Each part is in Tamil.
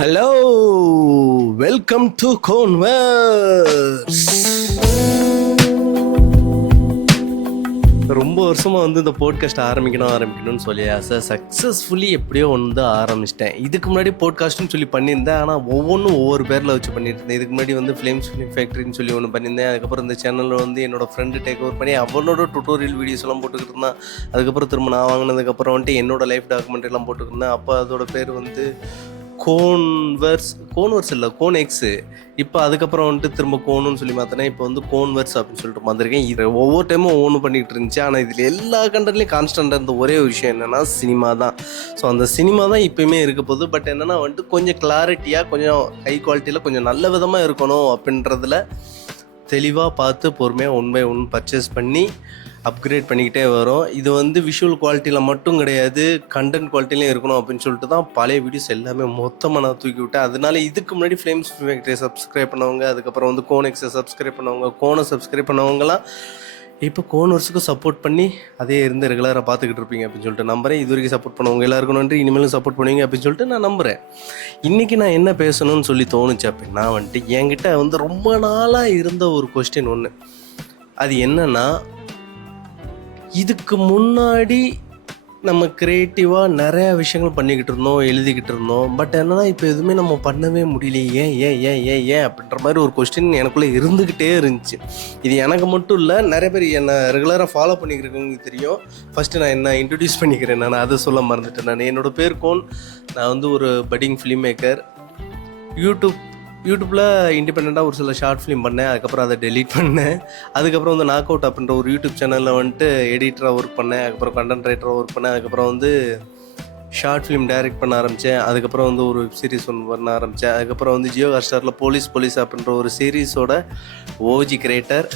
Hello, welcome to கோன்வர்ஸ். ரொம்ப வருஷமாக இந்த போட்காஸ்ட் ஆரம்பிக்கணும்னு சொல்லி சக்ஸஸ்ஃபுல்லி எப்படியோ ஆரம்பிச்சிட்டேன். இதுக்கு முன்னாடி போட்காஸ்ட்னு சொல்லி பண்ணியிருந்தேன், ஆனால் ஒவ்வொன்றும் ஒவ்வொரு பேரில் வச்சு பண்ணிட்டு இருந்தேன். இதுக்கு முன்னாடி ஃபிலிம்ஸ் ஃபேக்ட்ரின்னு சொல்லி ஒன்று பண்ணியிருந்தேன். அதுக்கப்புறம் இந்த சேனலில் என்னோடய ஃப்ரெண்டு டேக் ஓவர் பண்ணி அவனோட டுட்டோரியல் வீடியோஸ் எல்லாம் போட்டுக்கிட்டு இருந்தான். அதுக்கப்புறம் திரும்ப நான் வாங்கினதுக்கப்புறம் என்னோடய லைஃப் டாக்குமெண்ட்ரி எல்லாம் போட்டுக்கிட்டு அப்போ அதோட பேர் கோன்வர்ஸ் இல்லை, கோன் எக்ஸு. இப்போ அதுக்கப்புறம் திரும்ப கோனுன்னு சொல்லி மாற்றினேன். இப்போ கோன்வர்ஸ் அப்படின்னு சொல்லிட்டு வந்திருக்கேன். இது ஒவ்வொரு டைமும் ஒவ்வொன்று பண்ணிகிட்டு இருந்துச்சு. ஆனால் இதில் எல்லா கண்டென்ட்லேயும் கான்ஸ்டண்ட்டாக இருந்த ஒரே ஒரு விஷயம் என்னென்னா சினிமா தான். ஸோ அந்த சினிமா தான் இப்போயுமே இருக்க போகுது. பட் என்னென்னா கொஞ்சம் கிளாரிட்டியாக, கொஞ்சம் ஹை குவாலிட்டியில், கொஞ்சம் நல்ல விதமாக இருக்கணும் அப்படின்றதுல தெளிவாக பார்த்து பொறுமையாக ஒன் பை ஒன் பர்ச்சேஸ் பண்ணி அப்கிரேட் பண்ணிக்கிட்டே வரும். இது விஷுவல் குவாலிட்டியில் மட்டும் கிடையாது, கண்டென்ட் குவாலிட்டிலையும் இருக்கணும் அப்படின்னு சொல்லிட்டு தான் பழைய வீடியோஸ் எல்லாமே மொத்தமாக நான் தூக்கி விட்டேன். அதனால இதுக்கு முன்னாடி ஃபிலிம்ஸ் ஃபேக்ட்ரியை சப்ஸ்கிரைப் பண்ணவங்க, அதுக்கப்புறம் கோனெக்ஸை சப்ஸ்கிரைப் பண்ணவங்க, கோனை சப்ஸ்கிரைப் பண்ணவங்கலாம் இப்போ கோன்வர்ஸுக்கும் சப்போர்ட் பண்ணி அதே ரெகுலராக பார்த்துக்கிட்டு இருப்பீங்க அப்படின்னு சொல்லிட்டு நம்புறேன். இது வரைக்கும் சப்போர்ட் பண்ணவங்க எல்லாருக்கும் நன்றி. இனிமேலும் சப்போர்ட் பண்ணுவீங்க அப்படின்னு சொல்லிட்டு நான் நம்புகிறேன். இன்றைக்கி நான் என்ன பேசணும்னு சொல்லி தோணுச்சு அப்படின்னா என்கிட்ட ரொம்ப நாளாக இருந்த ஒரு கொஸ்டின் ஒன்று. அது என்னன்னா, இதுக்கு முன்னாடி நம்ம க்ரியேட்டிவாக நிறையா விஷயங்கள் பண்ணிக்கிட்டு இருந்தோம், எழுதிக்கிட்டு இருந்தோம். பட் என்னன்னா இப்போ எதுவுமே நம்ம பண்ணவே முடியல. ஏன் அப்படின்ற மாதிரி ஒரு கொஸ்டின் எனக்குள்ளே இருந்துக்கிட்டே இருந்துச்சு. இது எனக்கு மட்டும் இல்லை, நிறைய பேர் என்னை ரெகுலராக ஃபாலோ பண்ணிக்கிறவங்களுக்கு தெரியும். ஃபஸ்ட்டு நான் என்ன இன்ட்ரடியூஸ் பண்ணிக்கிறேன். நான் அதை சொல்ல மறந்துட்டேன். என்னோடய பேர் கோன். நான் ஒரு பட்டிங் ஃபிலிம் மேக்கர். யூடியூப்பில் இண்டிபெண்ட்டாக ஒரு சில ஷார்ட் ஃபிலிம் பண்ணேன். அதுக்கப்புறம் அதை டெலீட் பண்ணேன். அதுக்கப்புறம் நாக் அவுட் அப்படின்ற ஒரு யூடியூப் சேனலில் எடிட்டராக ஒர்க் பண்ணேன். அதுக்கப்புறம் கண்டென்ட் ரைட்டராக ஒர்க் பண்ணேன். அதுக்கப்புறம் ஷார்ட் ஃபிலிம் டைரக்ட் பண்ண ஆரம்பித்தேன். அதுக்கப்புறம் ஒரு வெப் சீரிஸ் ஒன்று பண்ண ஆரம்பித்தேன். அதுக்கப்புறம் ஜியோ ஹாட்ஸ்டாரில் போலீஸ் அப்படின்ற ஒரு சீரீஸோட ஓஜி கிரியேட்டர்.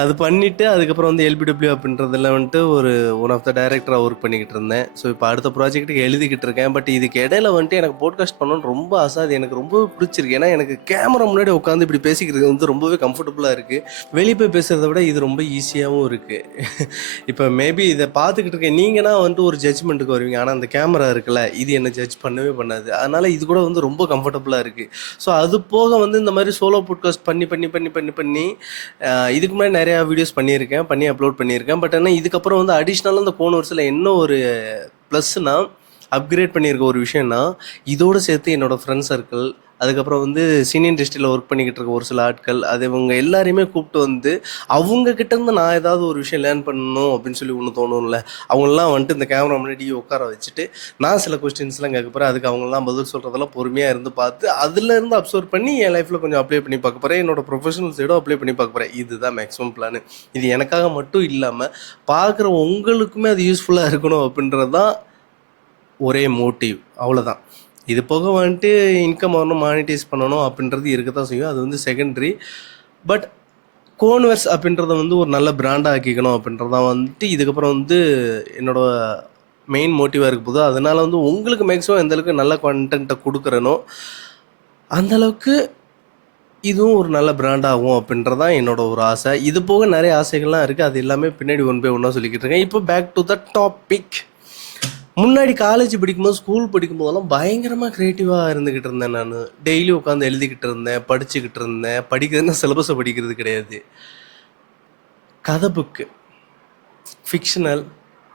அது பண்ணிவிட்டு அதுக்கப்புறம் எல்பிடபிள்யூ அப்படின்றதுல ஒரு ஒன் ஆஃப் த டைரக்டராக ஒர்க் பண்ணிக்கிட்டு இருந்தேன். ஸோ இப்போ அடுத்த ப்ராஜெக்ட்டுக்கு எழுதிக்கிட்டு இருக்கேன். பட் இதுக்கு இடையில எனக்கு போட்காஸ்ட் பண்ணணும்னு ரொம்ப ஆசை. அது எனக்கு ரொம்பவே பிடிச்சிருக்கு. ஏன்னா எனக்கு கேமரா முன்னாடி உட்காந்து இப்படி பேசிக்கிறது ரொம்பவே கம்ஃபர்டபுளாக இருக்குது. வெளியே போய் பேசுகிறத விட இது ரொம்ப ஈஸியாகவும் இருக்குது. இப்போ மேபி இதை பார்த்துக்கிட்டு இருக்கேன். நீங்கன்னா ஒரு ஜட்ஜ்மெண்ட்டுக்கு வருவீங்க. ஆனால் அந்த கேமரா இருக்குல்ல, இது என்னை ஜட்ஜ் பண்ணவே பண்ணாது. அதனால் இது கூட ரொம்ப கம்ஃபர்டபுளாக இருக்குது. ஸோ அது போக இந்த மாதிரி சோலோ போட்காஸ்ட் பண்ணி இதுக்கு முன்னாடி நிறையா வீடியோஸ் பண்ணி அப்லோட் பண்ணியிருக்கேன். பட் ஆனால் இதுக்கப்புறம் அடிஷ்னலாக இந்த கோன்வர்ஸில் என்ன ஒரு ப்ளஸ்னால், அப்கிரேட் பண்ணியிருக்க ஒரு விஷயம்னா, இதோடு சேர்த்து என்னோடய ஃப்ரெண்ட் சர்க்கிள், அதுக்கப்புறம் சினி இண்டஸ்ட்ரியில் ஒர்க் பண்ணிக்கிட்டு இருக்க ஒரு சில ஆட்கள், அது இவங்க எல்லாரையுமே கூப்பிட்டு அவங்கக்கிட்டேருந்து நான் ஏதாவது ஒரு விஷயம் லேர்ன் பண்ணணும் அப்படின்னு சொல்லி ஒன்று தோணும்ல. அவங்களெலாம் இந்த கேமரா முன்னாடி உட்கார வச்சுட்டு நான் சில கொஸ்டின்ஸ்லாம் கேட்க போகிறேன். அதுக்கு அவங்களாம் பதில் சொல்கிறதெல்லாம் பொறுமையாக இருந்து பார்த்து அதுலேருந்து அப்சர்வ் பண்ணி என் லைஃப்பில் கொஞ்சம் அப்ளை பண்ணி பார்க்க போகிறேன். என்னோடய ப்ரொஃபஷனல் சைடும் அப்ளை பண்ணி பார்க்க போகிறேன். இதுதான் மேக்ஸிமம் பிளான். இது எனக்காக மட்டும் இல்லாமல் பார்க்குற உங்களுக்குமே அது யூஸ்ஃபுல்லாக இருக்கணும் அப்படின்றது தான் ஒரே மோட்டிவ். அவ்வளோதான். இது போக இன்கம் வரணும், மானிட்டைஸ் பண்ணணும் அப்படின்றது இருக்க தான் செய்யும். அது செகண்டரி. பட் கோன்வர்ஸ் அப்படின்றத ஒரு நல்ல பிராண்டாக ஆக்கிக்கணும் அப்படின்றதான் இதுக்கப்புறம் என்னோடய மெயின் மோட்டிவாக இருக்க போது. அதனால் உங்களுக்கு மேக்ஸிமம் எந்தளவுக்கு நல்ல கண்டென்ட்டை கொடுக்குறேனோ அந்தளவுக்கு இதுவும் ஒரு நல்ல பிராண்டாகும் அப்படின்றதான் என்னோட ஒரு ஆசை. இது போக நிறைய ஆசைகள்லாம் இருக்குது. அது எல்லாமே பின்னாடி ஒன் பை ஒன்றா சொல்லிக்கிட்டு இருக்கேன். இப்போ பேக் டு த டாபிக். முன்னாடி காலேஜ் படிக்கும்போது, ஸ்கூல் படிக்கும்போதெல்லாம் பயங்கரமாக க்ரியேட்டிவாக இருந்துக்கிட்டு இருந்தேன். நான் டெய்லி உட்காந்து எழுதிக்கிட்டு இருந்தேன், படிச்சுக்கிட்டு இருந்தேன். படிக்கிறதுனா சிலபஸை படிக்கிறது கிடையாது, கதை புக்கு, ஃபிக்ஷனல்,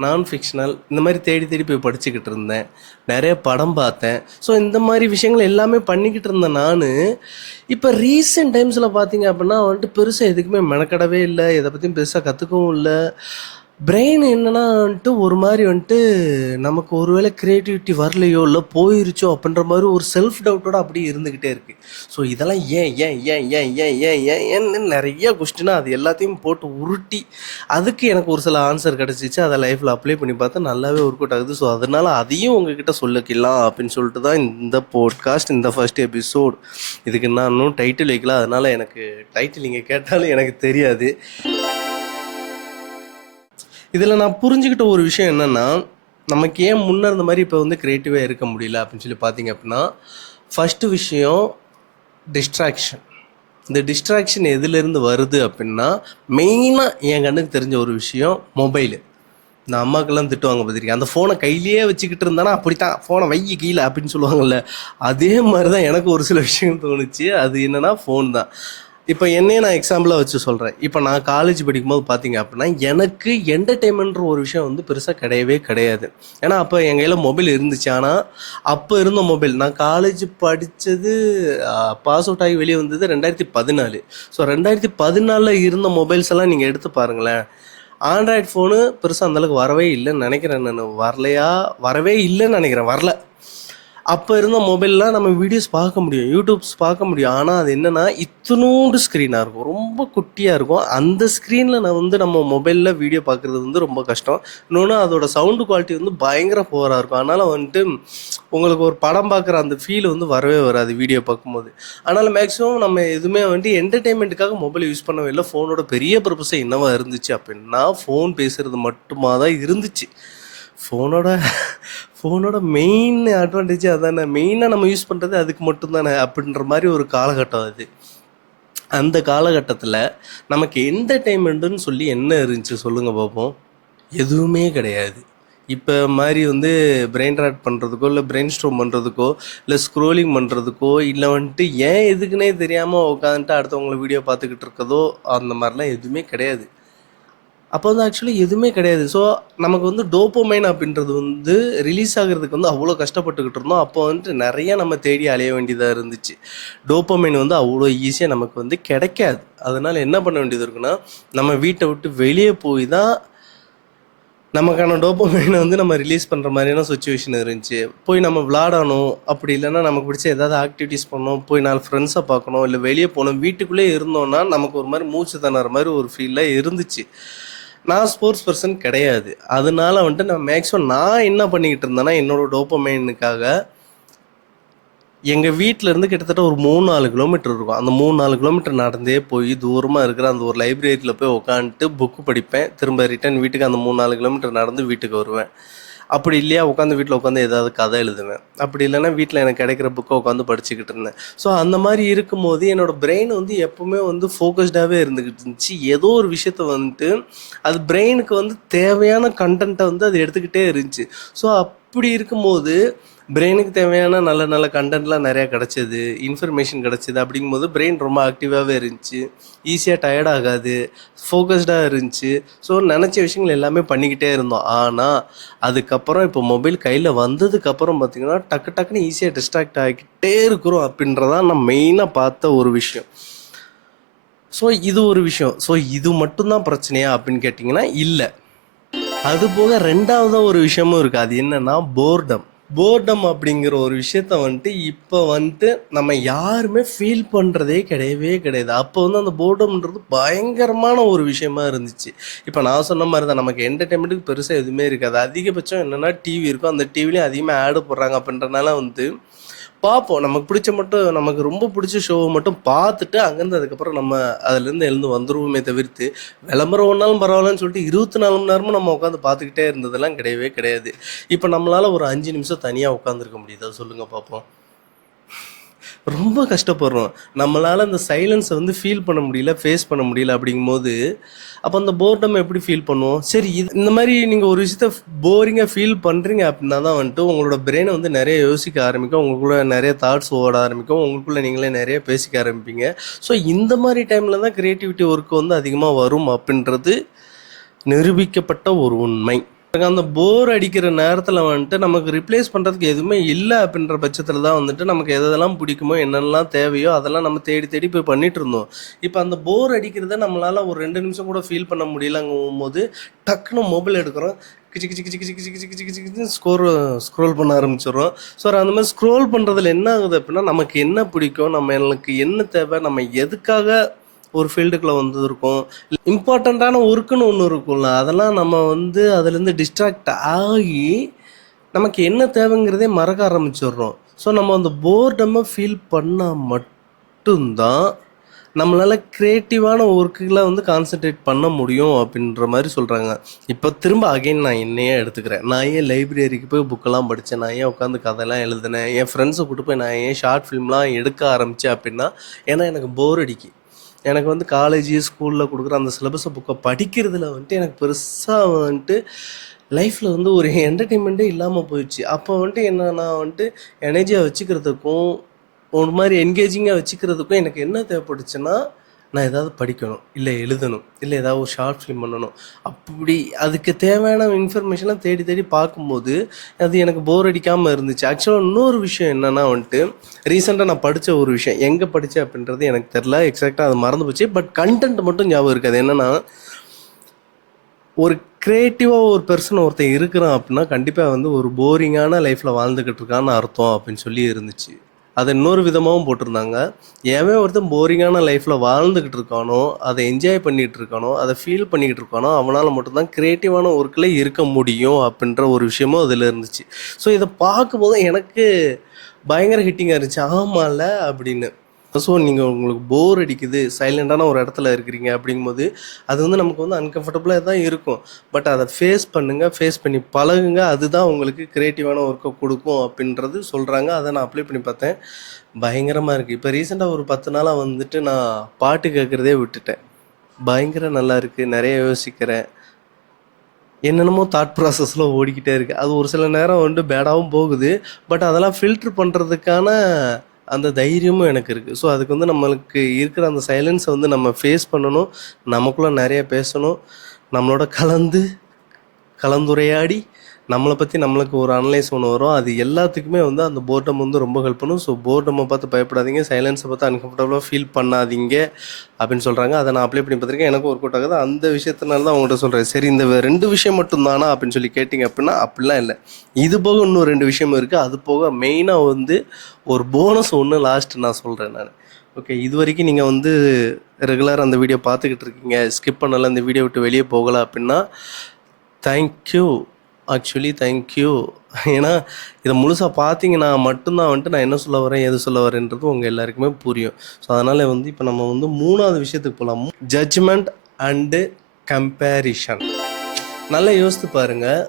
நான் ஃபிக்ஷனல், இந்த மாதிரி தேடி போய் படிச்சுக்கிட்டு இருந்தேன். நிறைய படம் பார்த்தேன். ஸோ இந்த மாதிரி விஷயங்கள் எல்லாமே பண்ணிக்கிட்டு இருந்தேன் நான். இப்போ ரீசெண்ட் டைம்ஸில் பார்த்தீங்க அப்படின்னா பெருசாக எதுக்குமே மெனக்கடவே இல்லை, எதை பற்றியும் பெருசாக கற்றுக்கவும் இல்லை. பிரெயின் என்னன்னா ஒரு மாதிரி நமக்கு ஒருவேளை க்ரியேட்டிவிட்டி வரலையோ இல்லை போயிருச்சோ அப்படின்ற மாதிரி ஒரு செல்ஃப் டவுட்டோட அப்படியே இருந்துக்கிட்டே இருக்குது. ஸோ இதெல்லாம் ஏன்னு நிறைய கொஸ்டினாக அது எல்லாத்தையும் போட்டு உருட்டி அதுக்கு எனக்கு ஒரு சில ஆன்சர் கிடச்சிச்சு. அதை லைஃப்பில் அப்ளை பண்ணி பார்த்தா நல்லாவே ஒர்க் அவுட் ஆகுது. ஸோ அதனால் அதையும் உங்ககிட்ட சொல்லிக்கலாம் அப்படின்னு சொல்லிட்டு தான் இந்த போட்காஸ்ட், இந்த ஃபர்ஸ்ட் எபிசோட். இதுக்கு நான் இன்னும் டைட்டில் வைக்கலாம். அதனால் எனக்கு டைட்டில் நீங்கள் கேட்டாலும் எனக்கு தெரியாது. இதில் நான் புரிஞ்சுக்கிட்ட ஒரு விஷயம் என்னென்னா, நமக்கு ஏன் முன்ன இருந்த மாதிரி இப்போ க்ரியேட்டிவாக இருக்க முடியல அப்படின்னு சொல்லி பார்த்தீங்க அப்படின்னா, ஃபஸ்ட்டு விஷயம் டிஸ்ட்ராக்ஷன். இந்த டிஸ்ட்ராக்ஷன் எதுலேருந்து வருது அப்படின்னா, மெயினாக என் கண்ணுக்கு தெரிஞ்ச ஒரு விஷயம் மொபைலு. நான் அம்மாக்கெல்லாம் திட்டுவாங்க பார்த்துருக்கேன். அந்த ஃபோனை கையிலேயே வச்சுக்கிட்டு இருந்தானா அப்படித்தான், ஃபோனை வையி கீழே அப்படின்னு சொல்லுவாங்கல்ல. அதே மாதிரி தான் எனக்கு ஒரு சில விஷயம் தோணுச்சு. அது என்னன்னா ஃபோன் தான். இப்போ என்னையே நான் எக்ஸாம்பிளாக வச்சு சொல்கிறேன். இப்போ நான் காலேஜ் படிக்கும்போது பார்த்தீங்க அப்படின்னா எனக்கு என்டர்டெயின்மெண்ட்ற ஒரு விஷயம் வந்து பெருசாக கிடையவே கிடையாது. ஏன்னா அப்போ என் கையில் மொபைல் இருந்துச்சு. ஆனால் அப்போ இருந்த மொபைல் நான் காலேஜ் படித்தது பாஸ் அவுட் ஆகி வெளியே வந்தது 2014. ஸோ 2014 இருந்த மொபைல்ஸ் எல்லாம் நீங்கள் எடுத்து பாருங்களேன். ஆண்ட்ராய்டு ஃபோனு பெருசாக அந்தளவுக்கு வரவே இல்லைன்னு நினைக்கிறேன். நான் வரவே இல்லைன்னு நினைக்கிறேன், வரல. அப்போ இருந்த மொபைல்லாம் நம்ம வீடியோஸ் பார்க்க முடியும், யூடியூப்ஸ் பார்க்க முடியும். ஆனால் அது என்னென்னா இத்தினூண்டு ஸ்க்ரீனாக இருக்கும், ரொம்ப குட்டியாக இருக்கும். அந்த ஸ்க்ரீனில் நான் வந்து நம்ம மொபைலில் வீடியோ பார்க்குறது வந்து ரொம்ப கஷ்டம். இன்னொன்று அதோட சவுண்டு குவாலிட்டி வந்து பயங்கர புவராக இருக்கும். அதனால் வந்துட்டு உங்களுக்கு ஒரு படம் பார்க்குற அந்த ஃபீல் வந்து வரவே வராது வீடியோ பார்க்கும்போது. அதனால் மேக்ஸிமம் நம்ம எதுவுமே வந்துட்டு என்டர்டெயின்மெண்ட்டுக்காக மொபைல் யூஸ் பண்ணவே இல்லை. ஃபோனோட பெரிய பர்பஸே என்னவா இருந்துச்சு அப்படின்னா ஃபோன் பேசுகிறது மட்டுமா தான் இருந்துச்சு. ஃபோனோட மெயின் அட்வான்டேஜ் அதானே. மெயினாக நம்ம யூஸ் பண்ணுறது அதுக்கு மட்டும்தானே அப்படின்ற மாதிரி ஒரு காலகட்டம் அது. அந்த காலகட்டத்தில் நமக்கு என்டர்டெயின்மெண்ட்டுன்னு சொல்லி என்ன இருந்துச்சு சொல்லுங்கள் பார்ப்போம்? எதுவுமே கிடையாது. இப்போ மாதிரி வந்து பிரெயின் ராட் பண்ணுறதுக்கோ இல்லை பிரெயின் ஸ்ட்ரோம் பண்ணுறதுக்கோ இல்லை ஸ்க்ரோலிங் பண்ணுறதுக்கோ இல்லை வந்துட்டு ஏன் எதுக்குன்னே தெரியாமல் உட்காந்துட்டு அடுத்தவங்கள வீடியோ பார்த்துக்கிட்டு இருக்கதோ அந்த மாதிரிலாம் எதுவுமே கிடையாது. அப்போ வந்து ஆக்சுவலி எதுவுமே கிடையாது. ஸோ நமக்கு வந்து டோப்பமைன் அப்படின்றது வந்து ரிலீஸ் ஆகிறதுக்கு வந்து அவ்வளோ கஷ்டப்பட்டுக்கிட்டு இருந்தோம். அப்போ வந்துட்டு நிறையா நம்ம தேடி அலைய வேண்டியதாக இருந்துச்சு. டோப்பமைன் வந்து அவ்வளோ ஈஸியாக நமக்கு வந்து கிடைக்காது. அதனால் என்ன பண்ண வேண்டியது இருக்குன்னா நம்ம வீட்டை விட்டு வெளியே போய் தான் நமக்கான டோப்பமைனை வந்து நம்ம ரிலீஸ் பண்ணுற மாதிரியான சுச்சுவேஷன் இருந்துச்சு. போய் நம்ம விளாடணும், அப்படி இல்லைன்னா நமக்கு பிடிச்ச ஏதாவது ஆக்டிவிட்டீஸ் பண்ணணும், போய் 4 ஃப்ரெண்ட்ஸை பார்க்கணும், இல்லை வெளியே போகணும். வீட்டுக்குள்ளே இருந்தோன்னா நமக்கு ஒரு மாதிரி மூச்சு திணற மாதிரி ஒரு ஃபீலாக இருந்துச்சு. நான் ஸ்போர்ட்ஸ் பர்சன் கிடையாது. அதனால வந்துட்டு நான் மேக்ஸிமம் நான் என்ன பண்ணிக்கிட்டு இருந்தேன்னா என்னோட டோப்பமைனுக்காக எங்கள் வீட்டிலேருந்து கிட்டத்தட்ட ஒரு 3-4 கிலோமீட்டர் இருக்கும். அந்த 3-4 கிலோமீட்டர் நடந்தே போய் தூரமாக இருக்கிற அந்த ஒரு லைப்ரரியில் போய் உட்காந்துட்டு புக்கு படிப்பேன். திரும்ப ரிட்டன் வீட்டுக்கு அந்த 3-4 கிலோமீட்டர் நடந்து வீட்டுக்கு வருவேன். அப்படி இல்லையா உட்காந்து வீட்டில் உட்காந்து ஏதாவது கதை எழுதுவேன். அப்படி இல்லைன்னா வீட்டில் எனக்கு கிடைக்கிற புக்கை உட்காந்து படிச்சுக்கிட்டு இருந்தேன். ஸோ அந்த மாதிரி இருக்கும்போது என்னோடய பிரெயின் வந்து எப்போவுமே வந்து ஃபோக்கஸ்டாகவே இருந்துக்கிட்டு இருந்துச்சு. ஏதோ ஒரு விஷயத்த வந்துட்டு அது பிரெயினுக்கு வந்து தேவையான கண்டென்ட்டை வந்து அது எடுத்துக்கிட்டே இருந்துச்சு. ஸோ அப்படி இருக்கும்போது பிரெயினுக்கு தேவையான நல்ல நல்ல கண்டென்ட்லாம் நிறையா கிடச்சிது, இன்ஃபர்மேஷன் கிடச்சிது. அப்படிங்கும்போது பிரெயின் ரொம்ப ஆக்டிவாகவே இருந்துச்சு, ஈஸியாக டயர்ட் ஆகாது, ஃபோக்கஸ்டாக இருந்துச்சு. ஸோ நினச்ச விஷயங்கள் எல்லாமே பண்ணிக்கிட்டே இருந்தோம். ஆனால் அதுக்கப்புறம் இப்போ மொபைல் கையில் வந்ததுக்கப்புறம் பார்த்திங்கன்னா டக்கு டக்குன்னு ஈஸியாக டிஸ்ட்ராக்ட் ஆகிக்கிட்டே இருக்கிறோம் அப்படின்றதான் நான் மெயினாக பார்த்த ஒரு விஷயம். ஸோ இது ஒரு விஷயம். ஸோ இது மட்டும்தான் பிரச்சனையா அப்படின்னு கேட்டிங்கன்னா இல்லை. அது போக ரெண்டாவதாக ஒரு விஷயமும் இருக்குது. அது என்னென்னா போர்டம் அப்படிங்கிற ஒரு விஷயத்த வந்துட்டு இப்போ வந்துட்டு நம்ம யாருமே ஃபீல் பண்ணுறதே கிடையவே கிடையாது. அப்போ வந்து அந்த போர்டம்ன்றது பயங்கரமான ஒரு விஷயமா இருந்துச்சு. இப்போ நான் சொன்ன மாதிரி தான் நமக்கு என்டர்டெயின்மெண்ட்டுக்கு பெருசாக எதுவுமே இருக்காது. அதிகபட்சம் என்னென்னா டிவி இருக்கும். அந்த டிவிலையும் அதிகமாக ஆடு போடுறாங்க அப்படின்றனால வந்து பார்ப்போம். நமக்கு ரொம்ப பிடிச்ச ஷோவை மட்டும் பார்த்துட்டு அங்கேருந்து அதுக்கப்புறம் நம்ம அதுலேருந்து எழுந்து வந்துருவோமே தவிர்த்து விளம்பரம் ஒன்றாலும் பரவாயில்லன்னு சொல்லிட்டு 24 மணி நேரமும் நம்ம உட்காந்து பார்த்துக்கிட்டே இருந்ததெல்லாம் கிடையவே கிடையாது. இப்போ நம்மளால் ஒரு 5 நிமிஷம் தனியாக உட்காந்துருக்க முடியுதா சொல்லுங்கள் பார்ப்போம்? ரொம்ப கஷ்டப்படுறோம். நம்மளால் அந்த சைலன்ஸை வந்து ஃபீல் பண்ண முடியல, ஃபேஸ் பண்ண முடியல. அப்படிங்கும்போது அப்போ அந்த போர்டம் எப்படி ஃபீல் பண்ணுவோம்? சரி, இந்த மாதிரி நீங்கள் ஒரு விஷயத்த போரிங்காக ஃபீல் பண்ணுறீங்க அப்படின்னா தான் வந்துட்டு உங்களோட பிரெயினை வந்து நிறைய யோசிக்க ஆரம்பிக்கும், உங்களுக்குள்ள நிறைய தாட்ஸ் ஓட ஆரம்பிக்கும், உங்களுக்குள்ளே நீங்களே நிறைய பேசிக்க ஆரம்பிப்பீங்க. ஸோ இந்த மாதிரி டைமில் தான் க்ரியேட்டிவிட்டி ஒர்க் வந்து அதிகமாக வரும் அப்படின்றது நிரூபிக்கப்பட்ட ஒரு உண்மை. அந்த போர் அடிக்கிற நேரத்தில் வந்துட்டு நமக்கு ரிப்ளேஸ் பண்ணுறதுக்கு எதுவுமே இல்லை அப்படின்ற பட்சத்தில் தான் வந்துட்டு நமக்கு எதெல்லாம் பிடிக்குமோ என்னென்னலாம் தேவையோ அதெல்லாம் நம்ம தேடி தேடி போய் பண்ணிகிட்டு இருந்தோம். இப்போ அந்த போர் அடிக்கிறத நம்மளால் ஒரு 2 நிமிஷம் கூட ஃபீல் பண்ண முடியலங்கும் போது டக்குன்னு மொபைல் எடுக்கிறோம், கிச்சு கிச்சு கிச்சு கிச்சு கிச்சு கிச்சு கிச்சு கிச்சு ஸ்க்ரோல் பண்ண ஆரம்பிச்சிடுறோம். ஸோ அந்த மாதிரி ஸ்க்ரோல் பண்ணுறதுல என்ன ஆகுது அப்படின்னா நமக்கு என்ன பிடிக்கும், நம்மளுக்கு என்ன தேவை, நம்ம எதுக்காக ஒரு ஃபீல்டுக்குள்ளே வந்திருக்கோம், இம்பார்ட்டண்ட்டான ஒர்க்குன்னு ஒன்று இருக்கும்ல, அதெல்லாம் நம்ம வந்து அதுலேருந்து டிஸ்ட்ராக்ட் ஆகி நமக்கு என்ன தேவைங்கிறதே மறக்க ஆரம்பிச்சிடுறோம். ஸோ நம்ம அந்த போர்டமை ஃபீல் பண்ணால் மட்டும்தான் நம்மளால் க்ரியேட்டிவான ஒர்க்குகளை வந்து கான்சன்ட்ரேட் பண்ண முடியும் அப்படின்ற மாதிரி சொல்கிறாங்க. இப்போ திரும்ப அகைன் நான் என்னையே எடுத்துக்கிறேன். நான் ஏன் லைப்ரரிக்கு போய் புக்கெல்லாம் படித்தேன், நான் ஏன் உட்காந்து கதையெல்லாம் எழுதினேன், என் ஃப்ரெண்ட்ஸை கூப்பிட்டு போய் நான் ஏன் ஷார்ட் ஃபிலிம்லாம் எடுக்க ஆரம்பித்தேன் அப்படின்னா ஏன்னா எனக்கு போர் அடிக்கு. எனக்கு வந்து காலேஜ், ஸ்கூல்ல குடுக்குற அந்த சிலபஸ புக்க படிக்கிறதுல வந்துட்டு எனக்கு பெருசா வந்துட்டு லைஃப்ல வந்து ஒரு என்டர்டெயின்மெண்ட்டே இல்லாம போயிடுச்சு. அப்போ வந்துட்டு என்ன நான் வந்துட்டு எனர்ஜியா வச்சுக்கிறதுக்கும், ஒரு மாரி என்கேஜிங்கா வச்சுக்கிறதுக்கும் எனக்கு என்ன தேவைப்பட்டுச்சுன்னா, நான் ஏதாவது படிக்கணும், இல்ல எழுதணும், இல்ல ஏதாவது ஒரு ஷார்ட் ஃபிலிம் பண்ணணும். அப்படி அதுக்கு தேவையான இன்ஃபர்மேஷன்லாம் தேடி தேடி பார்க்கும்போது, அது எனக்கு போர் அடிக்காம இருந்துச்சு. ஆக்சுவலா இன்னொரு விஷயம் என்னன்னா வந்துட்டு, ரீசெண்டா நான் படிச்ச ஒரு விஷயம். எங்க படிச்சேன் அப்படின்றது எனக்கு தெரியல. எக்ஸாக்ட்டா அது மறந்து போச்சு. பட் கன்டென்ட் மட்டும் ஞாபகம் இருக்கு. அது என்னன்னா, ஒரு கிரியேட்டிவா ஒரு பெர்சன் ஒருத்தன் இருக்கிறான் அப்படின்னா, கண்டிப்பா வந்து ஒரு போரிங்கான லைஃப்ல வாழ்ந்துகிட்டு இருக்கான்னு அர்த்தம் அப்படின்னு சொல்லி இருந்துச்சு. அத இன்னொரு விதமாவும் போட்டிருந்தாங்க. எவன் ஒருத்தன் போரிங்கான லைஃப்ல வாழ்ந்துகிட்டு இருக்கானோ, அத என்ஜாய் பண்ணிட்டு இருக்கானோ, அத ஃபீல் பண்ணிக்கிட்டு இருக்கானோ, அவனால மட்டும் தான் கிரியேட்டிவான ஒர்க்ல இருக்க முடியும் அப்படின்ற ஒரு விஷயமும் அதுல இருந்துச்சு. ஸோ இத பார்க்கும்போது எனக்கு பயங்கர ஹிட்டிங்கா இருந்துச்சு. ஆமால்ல அப்படின்னு. ஸோ நீங்க உங்களுக்கு போர் அடிக்குது, சைலண்டான ஒரு இடத்துல இருக்கிறீங்க அப்படிங்கும்போது, அது வந்து நமக்கு வந்து அன்கம்ஃபர்டபுளா தான் இருக்கும். பட் அத ஃபேஸ் பண்ணுங்க, ஃபேஸ் பண்ணி பழகுங்க. அதுதான் உங்களுக்கு கிரியேட்டிவான ஒர்க்க குடுக்கும் அப்படின்றது சொல்றாங்க. அத நான் அப்ளை பண்ணி பார்த்தேன். பயங்கரமா இருக்கு. இப்ப ரீசெண்டா ஒரு 10 நாளா வந்துட்டு நான் பாட்டு கேட்கறதே விட்டுட்டேன். பயங்கர நல்லா இருக்கு. நெறைய யோசிக்கிறேன். என்னென்னமோ தாட் ப்ராசஸ்ல ஓடிக்கிட்டே இருக்கு. அது ஒரு சில நேரம் வந்து பேடாவும் போகுது. பட் அதெல்லாம் ஃபில்டர் பண்றதுக்கான அந்த தைரியமும் எனக்கு இருக்கு. ஸோ அதுக்கு வந்து நம்மளுக்கு இருக்கிற அந்த சைலன்ஸ வந்து நம்ம ஃபேஸ் பண்ணணும். நமக்குள்ள நெறைய பேசணும். நம்மளோட கலந்துரையாடி நம்மளை பற்றி நம்மளுக்கு ஒரு அனலைஸ் ஒன்று வரும். அது எல்லாத்துக்குமே வந்து அந்த போர்டம் வந்து ரொம்ப ஹெல்ப் பண்ணும். ஸோ போர்டமை பார்த்து பயப்படாதீங்க, சைலன்ஸை பார்த்து அன்கம்ஃபர்டபுளாக ஃபீல் பண்ணாதீங்க அப்படின்னு சொல்கிறாங்க. அதை நான் அப்ளை பண்ணி பார்த்துருக்கேன். எனக்கும் ஒர்க் அவுட் ஆகுது. அந்த விஷயத்தினால தான் அவங்கள்ட்ட சொல்கிறேன். சரி, இந்த 2 விஷயம் மட்டும் தானா அப்படின்னு சொல்லி கேட்டிங்க அப்படின்னா அப்படிலாம் இல்லை. இது போக இன்னும் 2 விஷயமும் இருக்குது. அது போக மெயினாக வந்து ஒரு போனஸ் ஒன்று லாஸ்ட் நான் சொல்கிறேன் நான். ஓகே, இது வரைக்கும் நீங்கள் வந்து ரெகுலராக அந்த வீடியோ பார்த்துக்கிட்டு இருக்கீங்க, ஸ்கிப் பண்ணல, இந்த வீடியோ விட்டு வெளியே போகலை அப்படின்னா தேங்க்யூ. Actually thank you. ஏன்னா இதை முழுசாக பார்த்தீங்கன்னா மட்டும்தான் வந்துட்டு நான் என்ன சொல்ல வரேன், எது சொல்ல வரேன்றது உங்கள் எல்லாருக்குமே புரியும். ஸோ அதனால் வந்து இப்போ நம்ம வந்து 3வது விஷயத்துக்கு போகலாம். Judgement and comparison. நல்லா யோசித்து பாருங்கள்.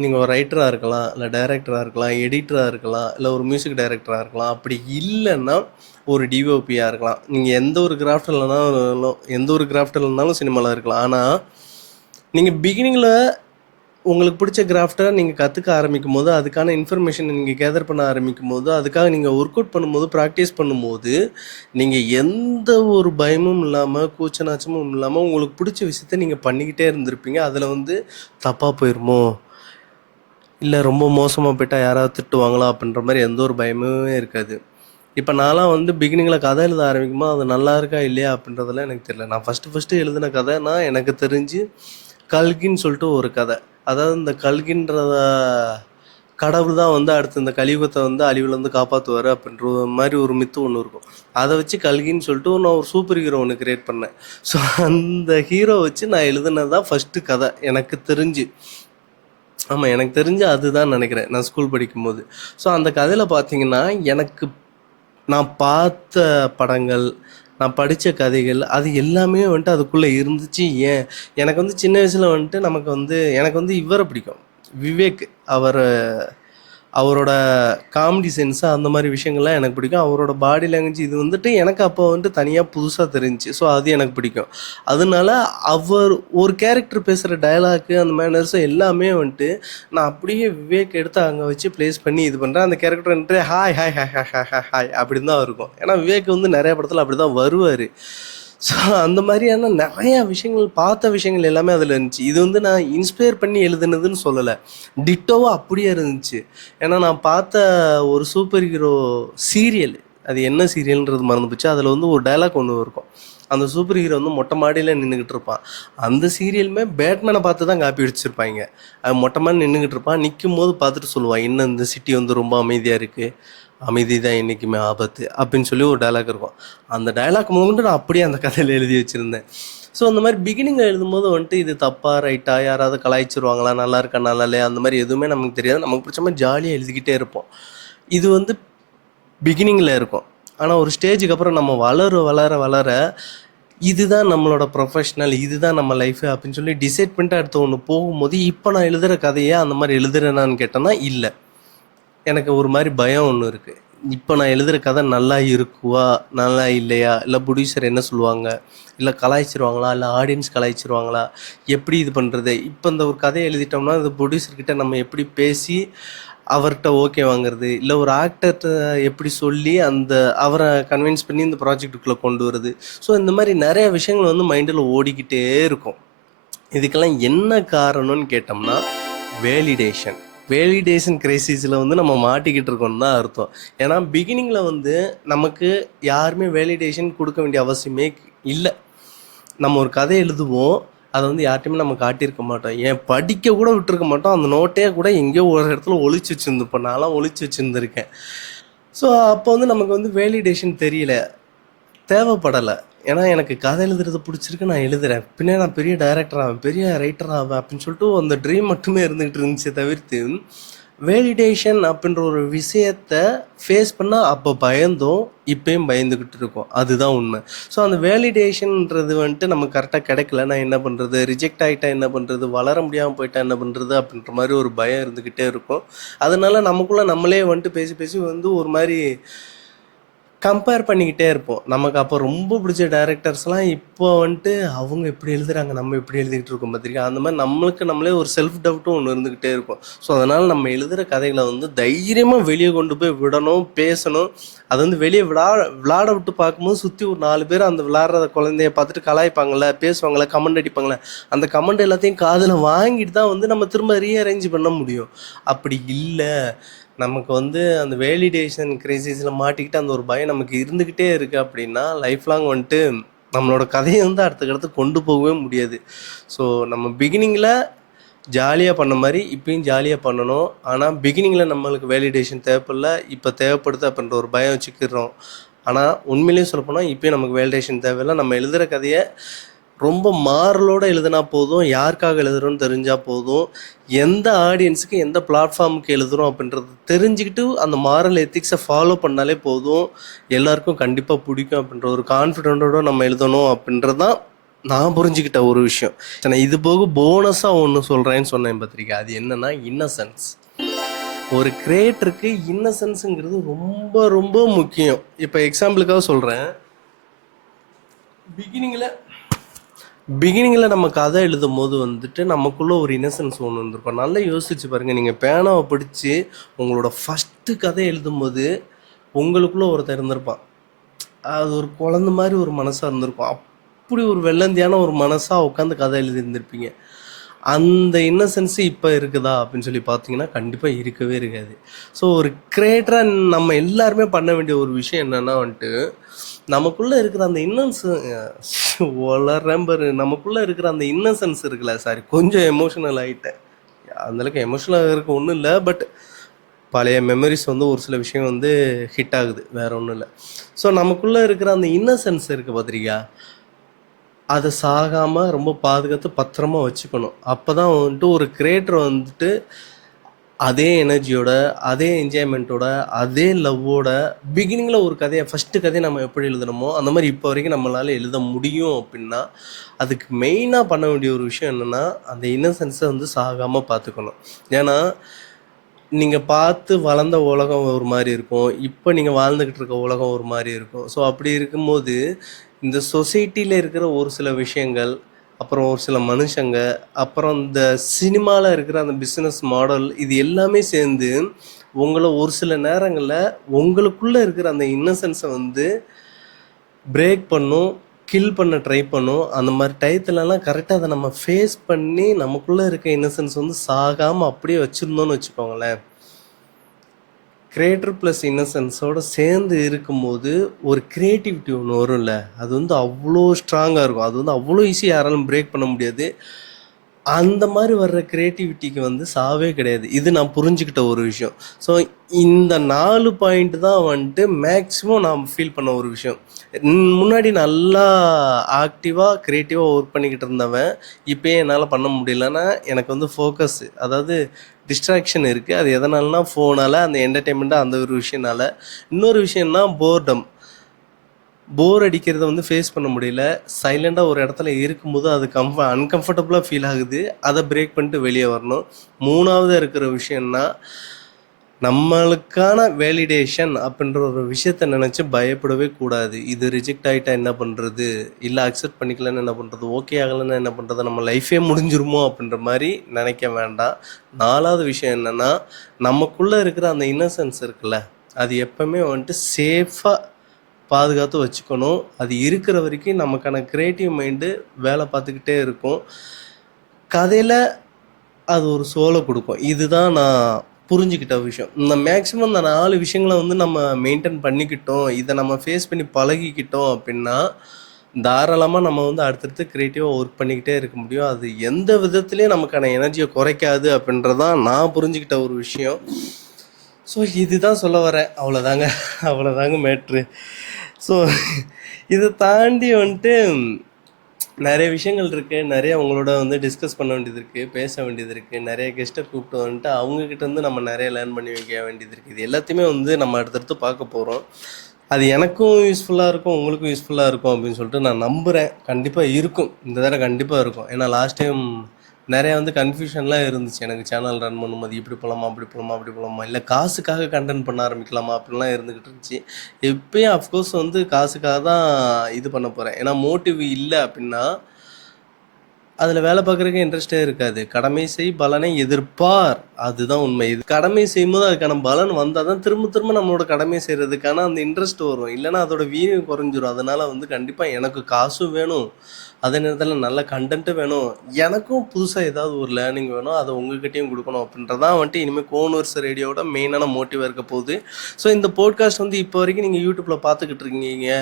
நீங்கள் ஒரு ரைட்டராக இருக்கலாம், இல்லை டைரக்டராக இருக்கலாம், எடிட்டராக இருக்கலாம், இல்லை ஒரு மியூசிக் டைரக்டராக இருக்கலாம். அப்படி இல்லைன்னா ஒரு டிஓபியாக இருக்கலாம். நீங்கள் எந்த ஒரு கிராஃப்ட் இல்லைனாலும் சினிமாவில் இருக்கலாம். ஆனால் நீங்கள் பிகினிங்கில் உங்களுக்கு பிடிச்ச கிராஃப்டை நீங்கள் கற்றுக்க ஆரம்பிக்கும் போது, அதுக்கான இன்ஃபர்மேஷன் நீங்கள் கேதர் பண்ண ஆரம்பிக்கும் போது, அதுக்காக நீங்கள் ஒர்க் அவுட் பண்ணும்போது, ப்ராக்டிஸ் பண்ணும்போது, நீங்கள் எந்த ஒரு பயமும் இல்லாமல், கூச்ச நாச்சமும் இல்லாமல் உங்களுக்கு பிடிச்ச விஷயத்த நீங்கள் பண்ணிக்கிட்டே இருந்திருப்பீங்க. அதில் வந்து தப்பாக போயிருமோ, இல்லை ரொம்ப மோசமாக போயிட்டால் யாராவது திட்டுவாங்களா அப்படின்ற மாதிரி எந்த ஒரு பயமுமே இருக்காது. இப்போ நான்லாம் வந்து பிகினிங்கில் கதை எழுத ஆரம்பிக்கும்போது அது நல்லா இருக்கா இல்லையா அப்படின்றதெல்லாம் எனக்கு தெரியல. நான் ஃபஸ்ட்டு எழுதின கதைனா எனக்கு தெரிஞ்சு கல்கின்னு சொல்லிட்டு ஒரு கதை. அதாவது இந்த கல்கின்றத கடவுள் தான் வந்து அடுத்து இந்த கலியுகத்தை வந்து அழிவுலேருந்து காப்பாற்றுவார் அப்படின்ற மாதிரி ஒரு மித்து ஒன்று இருக்கும். அதை வச்சு கல்கின்னு சொல்லிட்டு நான் ஒரு சூப்பர் ஹீரோ ஒன்று கிரியேட் பண்ணேன். ஸோ அந்த ஹீரோ வச்சு நான் எழுதுனது தான் ஃபஸ்ட்டு கதை எனக்கு தெரிஞ்சு. ஆமாம், எனக்கு தெரிஞ்சு அதுதான் நினைக்கிறேன், நான் ஸ்கூல் படிக்கும்போது. ஸோ அந்த கதையில் பார்த்தீங்கன்னா எனக்கு நான் பார்த்த படங்கள், நான் படித்த கதைகள், அது எல்லாமே வந்துட்டு அதுக்குள்ளே இருந்துச்சு. ஏன் எனக்கு வந்து சின்ன வயசில் வந்துட்டு எனக்கு வந்து இவரை பிடிக்கும், விவேக். அவரோட காமெடி சென்ஸு அந்த மாதிரி விஷயங்கள்லாம் எனக்கு பிடிக்கும். அவரோட பாடி லாங்குவேஜ் இது வந்துட்டு எனக்கு அப்போ வந்துட்டு தனியாக புதுசாக தெரிஞ்சுச்சு. ஸோ அது எனக்கு பிடிக்கும். அதனால அவர் ஒரு கேரக்டர் பேசுகிற டயலாக்கு, அந்த மேனர்ஸும் எல்லாமே வந்துட்டு நான் அப்படியே விவேக் எடுத்து அங்கே வச்சு ப்ளேஸ் பண்ணி இது பண்ணுறேன். அந்த கேரக்டர் வந்துட்டு hi hi hi hi hi hi hi அப்படின்னு தான் இருக்கும். ஏன்னா விவேக் வந்து நிறைய படத்தில் அப்படி தான் வருவார். ஸோ அந்த மாதிரியான நிறையா விஷயங்கள், பார்த்த விஷயங்கள் எல்லாமே அதில் இருந்துச்சு. இது வந்து நான் இன்ஸ்பயர் பண்ணி எழுதுனதுன்னு சொல்லலை, டிட்டோவாக அப்படியே இருந்துச்சு. ஏன்னா நான் பார்த்த ஒரு சூப்பர் ஹீரோ சீரியல், அது என்ன சீரியல்ன்றது மறந்து போச்சு. அதில் வந்து ஒரு டைலாக் ஒன்று இருக்கும். அந்த சூப்பர் ஹீரோ வந்து மொட்டை மாடியில் நின்றுக்கிட்டு இருப்பான். அந்த சீரியலுமே பேட்மேனை பார்த்து தான் காப்பி அடிச்சிருப்பாங்க. அவன் மொட்டை மாடி நின்றுக்கிட்டு இருப்பான். நிற்கும் போது பார்த்துட்டு சொல்லுவான், இன்னும் இந்த சிட்டி வந்து ரொம்ப அமைதியாக இருக்குது, அமைதி தான் என்றைக்குமே ஆபத்து அப்படின்னு சொல்லி ஒரு டைலாக் இருக்கும். அந்த டைலாக் மூமெண்ட்டு நான் அப்படியே அந்த கதையில் எழுதி வச்சுருந்தேன். ஸோ அந்த மாதிரி பிகினிங்கில் எழுதும்போது வந்துட்டு இது தப்பா ரைட்டா, யாராவது கலாய்ச்சிருவாங்களா, நல்லா இருக்கா நல்லா இல்லையா, அந்த மாதிரி எதுவுமே நமக்கு தெரியாது. நமக்கு பிடிச்ச மாதிரி ஜாலியாக எழுதிக்கிட்டே இருப்போம். இது வந்து பிகினிங்கில் இருக்கும். ஆனால் ஒரு ஸ்டேஜுக்கு அப்புறம் நம்ம வளர இதுதான் நம்மளோட ப்ரொஃபஷ்னல், இதுதான் நம்ம லைஃபு அப்படின்னு சொல்லி டிசைட் பண்ணிட்டு அடுத்த ஒன்று போகும்போது, இப்போ நான் எழுதுகிற கதையை அந்த மாதிரி எழுதுறேனான்னு கேட்டேன்னா இல்லை. எனக்கு ஒரு மாதிரி பயம் ஒன்று இருக்குது. இப்போ நான் எழுதுகிற கதை நல்லா இருக்குவா, நல்லா இல்லையா, இல்லை ப்ரொடியூசர் என்ன சொல்லுவாங்க, இல்லை கலாய்ச்சிருவாங்களா, இல்லை ஆடியன்ஸ் கலாய்ச்சிருவாங்களா, எப்படி இது பண்ணுறது. இப்போ இந்த ஒரு கதையை எழுதிட்டோம்னா இந்த ப்ரொடியூசர்கிட்ட நம்ம எப்படி பேசி அவர்கிட்ட ஓகே வாங்குறது, இல்லை ஒரு ஆக்டர்கிட்ட எப்படி சொல்லி அந்த அவரை கன்வின்ஸ் பண்ணி இந்த ப்ராஜெக்டுக்குள்ளே கொண்டு வருது. ஸோ இந்த மாதிரி நிறைய விஷயங்கள் வந்து மைண்டில் ஓடிக்கிட்டே இருக்கும். இதுக்கெல்லாம் என்ன காரணம்னு கேட்டோம்னா வேலிடேஷன். வேலிடேஷன் கிரைசிஸில் வந்து நம்ம மாட்டிக்கிட்டு இருக்கோம்னு தான் அர்த்தம். ஏன்னா பிகினிங்கில் வந்து நமக்கு யாருமே வேலிடேஷன் கொடுக்க வேண்டிய அவசியமே இல்லை. நம்ம ஒரு கதை எழுதுவோம், அதை வந்து யார்ட்டையுமே நம்ம காட்டியிருக்க மாட்டோம், ஏன் படிக்க கூட விட்டுருக்க மாட்டோம். அந்த நோட்டே கூட எங்கேயோ ஒரு இடத்துல ஒளிச்சு வச்சுருந்துப்போம், நான்லாம் ஒளிச்சு வச்சுருந்துருக்கேன். ஸோ அப்போ வந்து நமக்கு வந்து வேலிடேஷன் தெரியல, தேவைப்படலை. ஏன்னா எனக்கு கதை எழுதுறது பிடிச்சிருக்கு, நான் எழுதுறேன், பின்னே நான் பெரிய டைரக்டர் ஆவேன், பெரிய ரைட்டர் ஆவேன் அப்படின்னு சொல்லிட்டு அந்த ட்ரீம் மட்டுமே இருந்துகிட்டு இருந்துச்சு தவிர்த்து வேலிடேஷன் அப்படின்ற ஒரு விஷயத்த ஃபேஸ் பண்ணால் அப்போ பயந்தோம், இப்பயும் பயந்துக்கிட்டு இருக்கோம். அதுதான் உண்மை. ஸோ அந்த வேலிடேஷன்ன்றது வந்துட்டு நமக்கு கரெக்டாக கிடைக்கல, நான் என்ன பண்ணுறது, ரிஜெக்ட் ஆகிட்டா என்ன பண்ணுறது, வளர முடியாமல் போயிட்டா என்ன பண்ணுறது அப்படின்ற மாதிரி ஒரு பயம் இருந்துக்கிட்டே இருக்கும். அதனால நமக்குள்ளே நம்மளே வந்துட்டு பேசி பேசி வந்து ஒரு மாதிரி கம்பேர் பண்ணிக்கிட்டே இருப்போம். நமக்கு அப்போ ரொம்ப பிடிச்ச டைரக்டர்ஸ்லாம் இப்போ வந்துட்டு அவங்க இப்படி எழுதுறாங்க, நம்ம இப்படி எழுதிக்கிட்டு இருக்கோம் பார்த்திருக்கா. அந்த மாதிரி நம்மளுக்கு நம்மளே ஒரு செல்ஃப் டவுட்டும் ஒன்று இருந்துக்கிட்டே இருக்கும். ஸோ அதனால் நம்ம எழுதுகிற கதைகளை வந்து தைரியமாக வெளியே கொண்டு போய் விடணும், பேசணும். அது வந்து வெளியே விளாட விட்டு பார்க்கும்போது சுற்றி ஒரு 4 பேர் அந்த விளாட்றத குழந்தைய பார்த்துட்டு கலாய்ப்பாங்கள்ல, பேசுவாங்களே, கமெண்ட் அடிப்பாங்களே, அந்த கமெண்ட் எல்லாத்தையும் காதில் வாங்கிட்டு தான் வந்து நம்ம திரும்ப ரீஅரேஞ்ச் பண்ண முடியும். அப்படி இல்லை, நமக்கு வந்து அந்த வேலிடேஷன் கிரைசிஸில் மாட்டிக்கிட்டு அந்த ஒரு பயம் நமக்கு இருந்துக்கிட்டே இருக்குது அப்படின்னா லைஃப் லாங் வந்துட்டு நம்மளோட கதையை வந்து அடுத்த கொண்டு போகவே முடியாது. ஸோ நம்ம பிகினிங்கில் ஜாலியாக பண்ண மாதிரி இப்பயும் ஜாலியாக பண்ணணும். ஆனால் பிகினிங்கில் நம்மளுக்கு வேலிடேஷன் தேவைப்படல, இப்போ தேவைப்படுது அப்படின்ற ஒரு பயம் வச்சுக்கிறோம். ஆனால் உண்மையிலேயே சொல்லப்போனால் இப்போயும் நமக்கு வேலிடேஷன் தேவையில்லை. நம்ம எழுதுகிற கதையை ரொம்ப மாறலோடு எழுதுனா போதும், யாருக்காக எழுதுகிறோன்னு தெரிஞ்சால் போதும், எந்த ஆடியன்ஸுக்கு எந்த பிளாட்ஃபார்முக்கு எழுதுகிறோம் அப்படின்றது தெரிஞ்சுக்கிட்டு அந்த மாரல் எத்திக்ஸை ஃபாலோ பண்ணாலே போதும், எல்லாருக்கும் கண்டிப்பாக பிடிக்கும் அப்படின்ற ஒரு கான்ஃபிடென்ட்டோடு நம்ம எழுதணும் அப்படின்றது தான் நான் புரிஞ்சுக்கிட்ட ஒரு விஷயம். நான் இது போக போனஸாக ஒன்று சொல்கிறேன்னு சொன்னேன் பத்திரிக்கை, அது என்னென்னா இன்னசென்ஸ். ஒரு கிரியேட்டருக்கு இன்னசென்ஸுங்கிறது ரொம்ப ரொம்ப முக்கியம். இப்போ எக்ஸாம்பிளுக்காக சொல்கிறேன், பிகினிங்கில் நம்ம கதை எழுதும் போது வந்துட்டு நமக்குள்ளே ஒரு இன்னசென்ஸ் ஒன்று வந்திருக்கும். நல்லா யோசிச்சு பாருங்கள், நீங்கள் பேனாவை பிடிச்சி உங்களோட ஃபஸ்ட்டு கதை எழுதும்போது உங்களுக்குள்ளே ஒருத்தர் இருந்திருப்பான். அது ஒரு குழந்த மாதிரி ஒரு மனசாக இருந்திருக்கும். அப்படி ஒரு வெள்ளந்தியான ஒரு மனசாக உட்காந்து கதை எழுதியிருந்திருப்பீங்க. அந்த இன்னசென்ஸு இப்போ இருக்குதா அப்படின்னு சொல்லி பார்த்தீங்கன்னா கண்டிப்பாக இருக்கவே இருக்காது. ஸோ ஒரு கிரியேட்டராக நம்ம எல்லாருமே பண்ண வேண்டிய ஒரு விஷயம் என்னென்னா வந்துட்டு நமக்குள்ளே இருக்கிற அந்த நமக்குள்ளே இருக்கிற அந்த இன்னசென்ஸ் இருக்குல்ல, சாரி கொஞ்சம் எமோஷனல் ஆகிட்டேன், அந்தளவுக்கு எமோஷனலாக இருக்க ஒன்றும் இல்லை, பட் பழைய மெமரிஸ் வந்து ஒரு சில விஷயம் வந்து ஹிட் ஆகுது, வேறு ஒன்றும் இல்லை. ஸோ நமக்குள்ளே இருக்கிற அந்த இன்னசென்ஸ் இருக்குது பார்த்திரிக்கா, அதை சாகாமல் ரொம்ப பாதுகாத்து பத்திரமா வச்சுக்கணும். அப்போ தான் வந்துட்டு ஒரு கிரியேட்டர் வந்துட்டு அதே எனர்ஜியோட, அதே என்ஜாய்மெண்ட்டோட, அதே லவ்வோட பிகினிங்கில் ஒரு கதையை ஃபஸ்ட்டு கதையை நம்ம எப்படி எழுதணுமோ அந்த மாதிரி இப்போ வரைக்கும் நம்மளால் எழுத முடியும். அப்படின்னா அதுக்கு மெயினாக பண்ண வேண்டிய ஒரு விஷயம் என்னென்னா அந்த இன்னசென்ஸை வந்து சாகாமல் பார்த்துக்கணும். ஏன்னா நீங்கள் பார்த்து வளர்ந்த உலகம் ஒரு மாதிரி இருக்கும், இப்போ நீங்கள் வாழ்ந்துக்கிட்டு இருக்க உலகம் ஒரு மாதிரி இருக்கும். ஸோ அப்படி இருக்கும்போது இந்த சொசைட்டியில் இருக்கிற ஒரு சில விஷயங்கள், அப்புறம் ஒரு சில மனுஷங்க, அப்புறம் இந்த சினிமாவில் இருக்கிற அந்த பிஸ்னஸ் மாடல், இது எல்லாமே சேர்ந்து உங்களை ஒரு சில நேரங்களில் உங்களுக்குள்ளே இருக்கிற அந்த இன்னசென்ஸை வந்து பிரேக் பண்ணும், கில் பண்ண ட்ரை பண்ணும். அந்த மாதிரி டயத்துலலாம் கரெக்டாக அதை நம்ம ஃபேஸ் பண்ணி நமக்குள்ளே இருக்க இன்னசென்ஸ் வந்து சாகாமல் அப்படியே வச்சுருந்தோன்னு வச்சுக்கோங்களேன், கிரியேட்டர் ப்ளஸ் இன்னசென்ஸோடு சேர்ந்து இருக்கும்போது ஒரு க்ரியேட்டிவிட்டி ஒன்று வரும்ல, அது வந்து அவ்வளோ ஸ்ட்ராங்காக இருக்கும். அது வந்து அவ்வளோ ஈஸியாக யாராலும் பிரேக் பண்ண முடியாது. அந்த மாதிரி வர்ற க்ரியேட்டிவிட்டிக்கு வந்து சாவே கிடையாது. இது நான் புரிஞ்சுக்கிட்ட ஒரு விஷயம். ஸோ இந்த 4 பாயிண்ட் தான் வந்துட்டு மேக்ஸிமம் நான் ஃபீல் பண்ண ஒரு விஷயம். முன்னாடி நல்லா ஆக்டிவாக க்ரியேட்டிவாக ஒர்க் பண்ணிக்கிட்டு இருந்தவன் இப்போயே என்னால் பண்ண முடியலன்னா எனக்கு வந்து ஃபோக்கஸ், அதாவது டிஸ்ட்ராக்ஷன் இருக்குது. அது எதனாலனா ஃபோனால், அந்த என்டர்டெயின்மெண்ட்டாக, அந்த ஒரு விஷயனால. இன்னொரு விஷயம்னா போர் அடிக்கிறத வந்து ஃபேஸ் பண்ண முடியல. சைலண்டாக ஒரு இடத்துல இருக்கும்போது அது அன்கம்ஃபர்டபுளாக ஃபீல் ஆகுது. அதை பிரேக் பண்ணிட்டு வெளியே வரணும். 3வது இருக்கிற விஷயம்னா நம்மளுக்கான வேலிடேஷன் அப்படின்ற ஒரு விஷயத்த நினச்சி பயப்படவே கூடாது. இது ரிஜெக்ட் ஆகிட்டா என்ன பண்ணுறது, இல்லை அக்செப்ட் பண்ணிக்கலன்னு என்ன பண்ணுறது, ஓகே ஆகலைன்னு என்ன பண்ணுறது, நம்ம லைஃபே முடிஞ்சிருமோ அப்படின்ற மாதிரி நினைக்க வேண்டாம். 4வது விஷயம் என்னென்னா, நமக்குள்ளே இருக்கிற அந்த இன்னசென்ஸ் இருக்குல்ல, அது எப்பவுமே வந்துட்டு சேஃபாக பாதுகாத்து வச்சுக்கணும். அது இருக்கிற வரைக்கும் நமக்கான கிரியேட்டிவ் மைண்டு வேலை பார்த்துக்கிட்டே இருக்கும். கதையில் அது ஒரு சோலை கொடுக்கும். இதுதான் நான் புரிஞ்சுக்கிட்ட விஷயம். இந்த மேக்ஸிமம் இந்த 4 விஷயங்களை வந்து நம்ம மெயின்டைன் பண்ணிக்கிட்டோம், இதை நம்ம ஃபேஸ் பண்ணி பழகிக்கிட்டோம் அப்படின்னா தாராளமாக நம்ம வந்து அடுத்தடுத்து க்ரியேட்டிவாக ஒர்க் பண்ணிக்கிட்டே இருக்க முடியும். அது எந்த விதத்துலேயும் நமக்கான எனர்ஜியை குறைக்காது அப்படின்றதான் நான் புரிஞ்சுக்கிட்ட ஒரு விஷயம். ஸோ இதுதான் சொல்ல வரேன். அவ்வளோதாங்க மேட்ரு. ஸோ இதை தாண்டி வந்துட்டு நிறைய விஷயங்கள் இருக்குது, நிறைய அவங்களோட வந்து டிஸ்கஸ் பண்ண வேண்டியது இருக்குது, பேச வேண்டியது இருக்குது, நிறைய கெஸ்ட்டை கூப்பிட்டு வந்துட்டு அவங்கக்கிட்ட வந்து நம்ம நிறைய லேர்ன் பண்ணி வைக்க வேண்டியது இருக்குது. இது எல்லாத்தையுமே வந்து நம்ம அடுத்தடுத்து பார்க்க போகிறோம். அது எனக்கும் யூஸ்ஃபுல்லாக இருக்கும், உங்களுக்கும் யூஸ்ஃபுல்லாக இருக்கும் அப்படின்னு சொல்லிட்டு நான் நம்புகிறேன். கண்டிப்பாக இருக்கும், இந்த தடவை கண்டிப்பாக இருக்கும். ஏன்னா லாஸ்ட் டைம் நிறையா வந்து கன்ஃபியூஷன்லாம் இருந்துச்சு எனக்கு. சேனல் ரன் பண்ணும்போது இப்படி போகலாமா, அப்படி போகலாமா, அப்படி போகலாமா, இல்லை காசுக்காக கண்டென்ட் பண்ண ஆரம்பிக்கலாமா அப்படின்லாம் இருந்துக்கிட்டு இருந்துச்சு. இப்போயும் அஃப்கோர்ஸ் வந்து காசுக்காக தான் இது பண்ண போகிறேன். ஏன்னா மோட்டிவ் இல்லை அப்படின்னா அதில் வேலை பார்க்குறதுக்கு இன்ட்ரெஸ்டே இருக்காது. கடமை செய் பலனை எதிர்பார், அதுதான் உண்மை. இது கடமை செய்யும்போது அதுக்கான பலன் வந்தால் தான் திரும்ப திரும்ப நம்மளோட கடமை செய்கிறதுக்கான அந்த இன்ட்ரெஸ்ட் வரும். இல்லைன்னா அதோட வீரியம் குறைஞ்சிரும். அதனால் வந்து கண்டிப்பாக எனக்கு காசும் வேணும், அதே நேரத்தில் நல்ல கண்டென்ட்டும் வேணும், எனக்கும் புதுசாக ஏதாவது ஒரு லேர்னிங் வேணும், அதை உங்ககிட்டையும் கொடுக்கணும் அப்படின்றதான் வந்துட்டு இனிமேல் கோன்வர்ஸ் ரேடியோட மெயினான மோட்டிவாக இருக்க போகுது. ஸோ இந்த போட்காஸ்ட் வந்து இப்போ வரைக்கும் நீங்கள் யூடியூப்பில் பார்த்துக்கிட்டு இருக்கீங்க,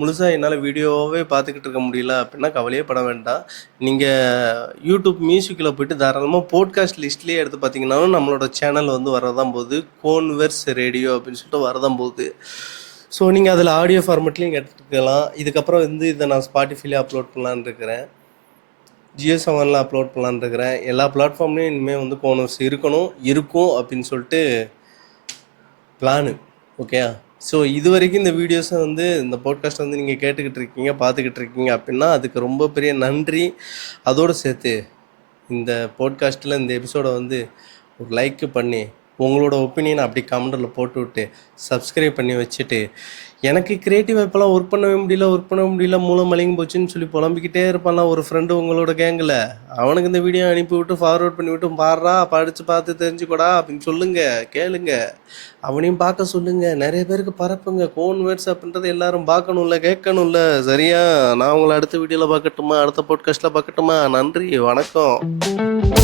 முழுசாக என்னால் வீடியோவே பார்த்துக்கிட்டு இருக்க முடியல அப்படின்னா கவலையே பட வேண்டாம். நீங்கள் யூடியூப் மியூசிக்கில் போய்ட்டு தாராளமாக போட்காஸ்ட் லிஸ்ட்லேயே எடுத்து பார்த்தீங்கன்னாலும் நம்மளோட சேனல் வந்து வரதான் போகுது, கோன்வர்ஸ் ரேடியோ அப்படின்னு சொல்லிட்டு வரதான் போகுது. ஸோ நீங்கள் அதில் ஆடியோ ஃபார்மெட்லேயும் கேட்டுக்கலாம். இதுக்கப்புறம் வந்து இதை நான் ஸ்பாட்டிஃபைலே அப்லோட் பண்ணலான்னு இருக்கிறேன், ஜியோ7ல் அப்லோட் பண்ணலான்னு இருக்கிறேன். எல்லா பிளாட்ஃபார்ம்லேயும் இனிமேல் வந்து கோன்வர்ஸ் இருக்கும் அப்படின்னு சொல்லிட்டு பிளானு. ஓகே. ஸோ இது வரைக்கும் இந்த வீடியோஸை வந்து இந்த போட்காஸ்ட் வந்து நீங்கள் கேட்டுக்கிட்டு இருக்கீங்க, பார்த்துக்கிட்டு இருக்கீங்க அப்படின்னா அதுக்கு ரொம்ப பெரிய நன்றி. அதோடு சேர்த்து இந்த போட்காஸ்ட்டில் இந்த எபிசோடை வந்து ஒரு லைக்கு பண்ணி உங்களோட ஒப்பீனியன் அப்படி கமெண்டில் போட்டு விட்டு சப்ஸ்கிரைப் பண்ணி வச்சுட்டு, எனக்கு க்ரியேட்டிவாக இப்போலாம் ஒர்க் பண்ணவே முடியல மூளை மலிங்க போச்சுன்னு சொல்லி புலம்பிக்கிட்டே இருப்பான்லாம் ஒரு ஃப்ரெண்டு உங்களோட கேங்கில், அவனுக்கு இந்த வீடியோ அனுப்பி விட்டு ஃபார்வர்ட் பண்ணி விட்டு பாடுறா, படித்து பார்த்து தெரிஞ்சுக்கூடா அப்படின்னு சொல்லுங்கள், கேளுங்க, அவனையும் பார்க்க சொல்லுங்கள், நிறைய பேருக்கு பரப்புங்க. கோன்வர்ஸ் அப்படின்றது எல்லாரும் பார்க்கணும்ல, கேட்கணும்ல. சரியா? நான் உங்களை அடுத்த வீடியோவில் பார்க்கட்டுமா, அடுத்த பாட்காஸ்ட்டில் பார்க்கட்டுமா? நன்றி, வணக்கம்.